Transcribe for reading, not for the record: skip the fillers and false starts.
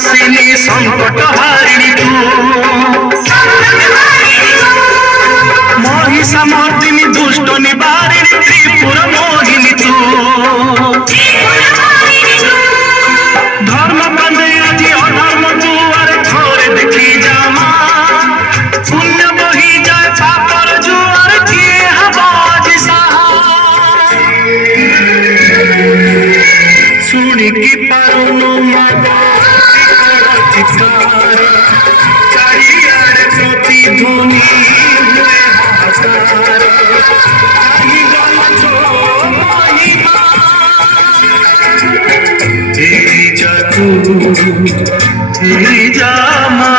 नासिनी संकट हारिणी तू महिषा मर्दिनी दुष्ट निवारिणी त्रिपुर मोहिनी तू धर्म बंदे आज अधर्म जुआर थोड़े देखी जामा पुण्य बही जाए पापर जुआर किए हबाजी साहा सुनी की पारुनु मागो चित्कार चारियाड़े प्रतिध्वनि हुए हाहाकार आई गलछो महिमा এই যা তু এই যা মা।